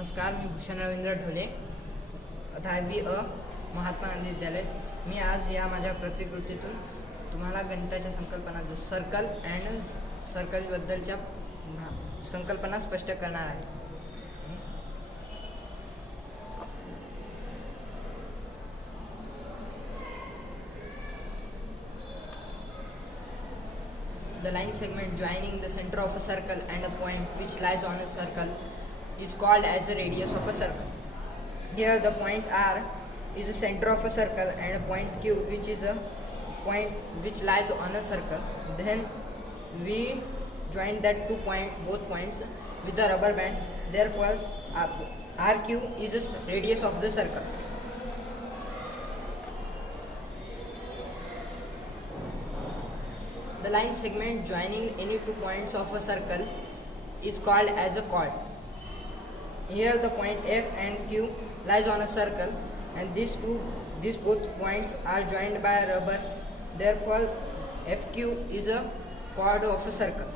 नमस्कार, मी भूषण रवींद्र ढोले, 10वी अ महात्मा गांधी विद्यालय. मी आज या माझ्या प्रतिकृतीतून तुम्हाला गणिताच्या संकल्पना सर्कल अँड सर्कलबद्दलच्या संकल्पना स्पष्ट करणार आहे. The line segment joining the center of a circle and a point which lies on a circle is called as the radius of a circle. Here the point R is the center of a circle and a point Q which is a point which lies on a circle. Then we join that both points with a rubber band. Therefore RQ is the radius of the circle. The line segment joining any two points of a circle is called as a chord. Here the point F and Q lies on a circle, and these both points are joined by a rubber. Therefore FQ is a chord of a circle.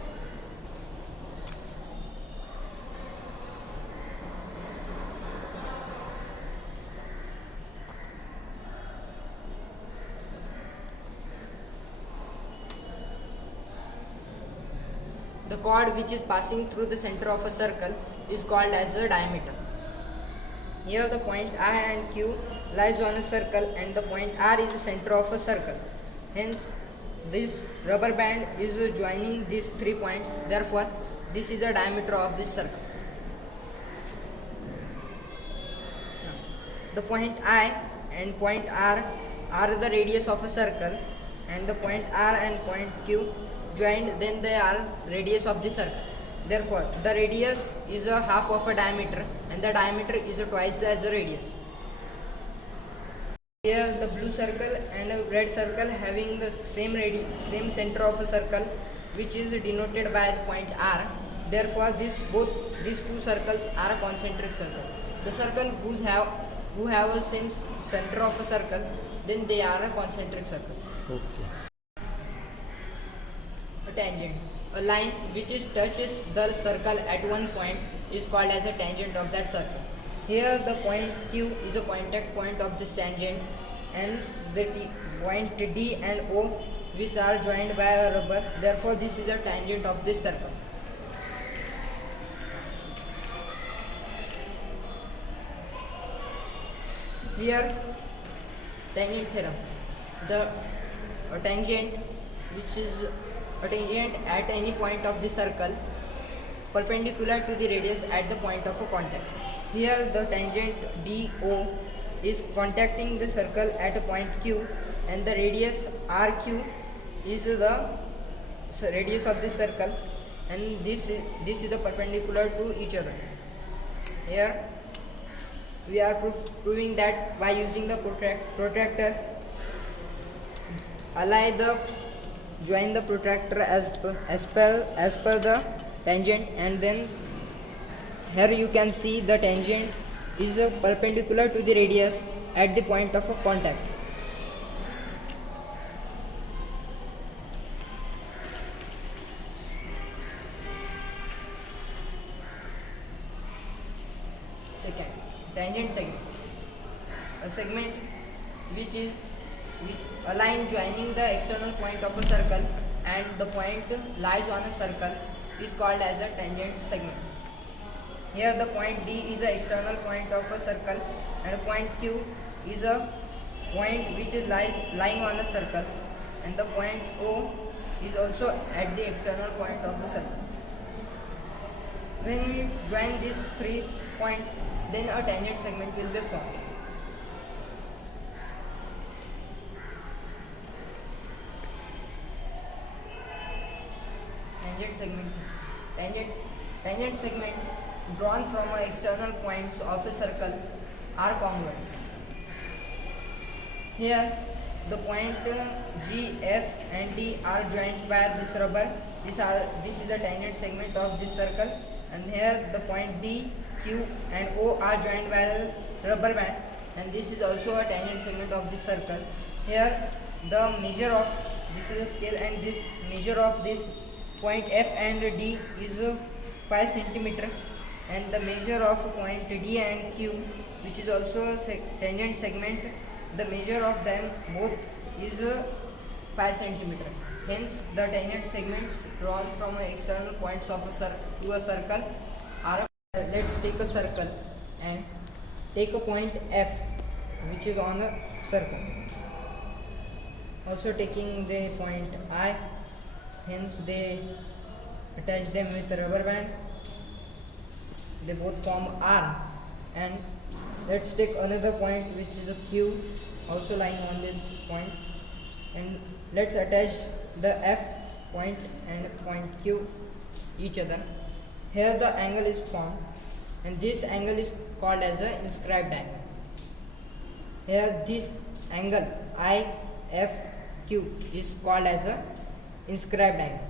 The chord which is passing through the center of a circle is called as a diameter. Here the point I and Q lies on a circle and the point R is the center of a circle. Hence this rubber band is joining these 3 points. Therefore this is the diameter of this circle. The point I and point R are the radius of a circle, and the point R and point Q joined, then they are radius of the circle. Therefore the radius is a half of a diameter and the diameter is twice as the radius. Here the blue circle and a red circle having the same center of a circle, which is denoted by the point R. Therefore these two circles are a concentric circle. The circle who have a same center of a circle, then they are a concentric circles. Okay. A tangent. A line which touches the circle at one point is called as a tangent of that circle. Here the point Q is a contact point of this tangent, and the point D and O which are joined by a rubber. Therefore this is a tangent of this circle. Here tangent theorem. A tangent which is a tangent at any point of the circle perpendicular to the radius at the point of a contact. Here the tangent DO is contacting the circle at a point Q, and the radius RQ is the radius of this circle, and this is the perpendicular to each other. Here we are proving that by using the protractor. Join the protractor as per the tangent, and then here you can see the tangent is perpendicular to the radius at the point of a contact. Second, tangent segment. A segment which is a line joining the external point of a circle and the point lies on a circle is called as a tangent segment. Here the point D is the external point of a circle, and point Q is a point which is lying on a circle, and the point O is also at the external point of the circle. When we join these 3 points, then a tangent segment will be formed. Tangent segment drawn from external points of a circle are congruent. Here the point G, F and D are joined by this rubber. This is the tangent segment of this circle, and here the point D, Q and O are joined by the rubber band, and this is also a tangent segment of this circle. Here the measure of this is a scale, and this measure of this point F and D is 5 centimeter, and the measure of point D and Q, which is also a tangent segment, the measure of them both is 5 centimeter. Hence, the tangent segments drawn from external points of a circle are. Let's take a circle and take a point F, which is on a circle. Also taking the point I, hence they attach them with a rubber band. They both form R. And let's take another point which is a Q, also lying on this point, and let's attach the F point and point Q each other. Here the angle is formed, and this angle is called as a inscribed angle. Here this angle IFQ is called as a inscribed angle.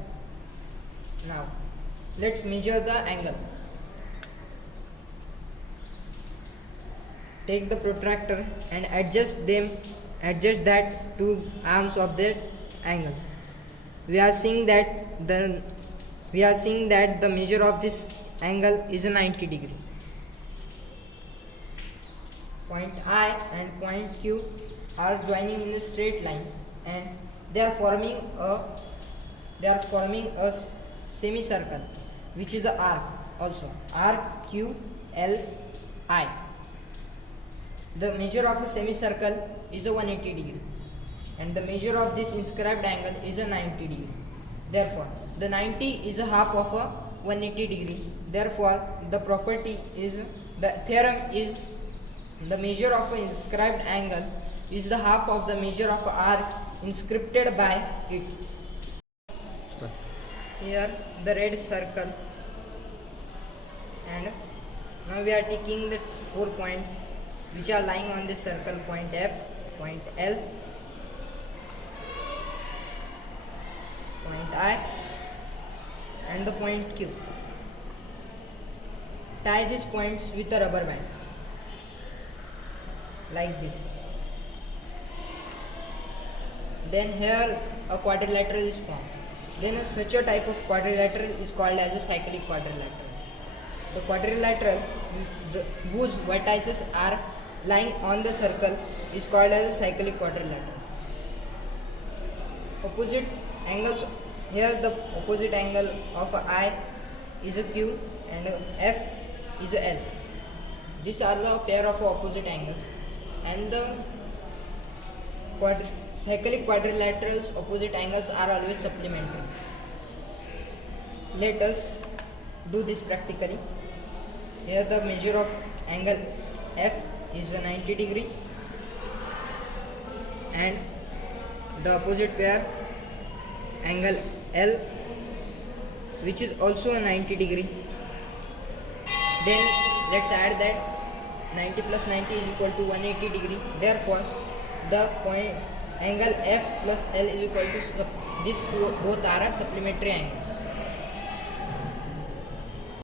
Now let's measure the angle. Take the protractor and adjust that two arms of the angle. We are seeing that the measure of this angle is a 90 degree. Point I and point Q are joining in a straight line, and they are forming a semicircle, which is the arc also, arc QLI. The measure of a semicircle is a 180 degree, and the measure of this inscribed angle is a 90 degree. Therefore, the 90 is a half of a 180 degree. Therefore, the theorem is the measure of an inscribed angle is the half of the measure of arc inscribed by it. Here the red circle, and now we are taking the 4 points which are lying on this circle: point F, point L, point I, and the point Q. Tie these points with a rubber band like this. Then here a quadrilateral is formed. Then such a type of quadrilateral is called as a cyclic quadrilateral. The quadrilateral whose vertices are lying on the circle is called as a cyclic quadrilateral. Opposite angles, here the opposite angle of I is a Q and F is a L. These are the pair of opposite angles, and the cyclic quadrilaterals opposite angles are always supplementary. Let us do this practically. Here the measure of angle F is a 90 degree, and the opposite pair angle L, which is also a 90 degree. Then let's add that 90 plus 90 is equal to 180 degree. Therefore, the point angle F plus L is equal to these two, both are supplementary angles.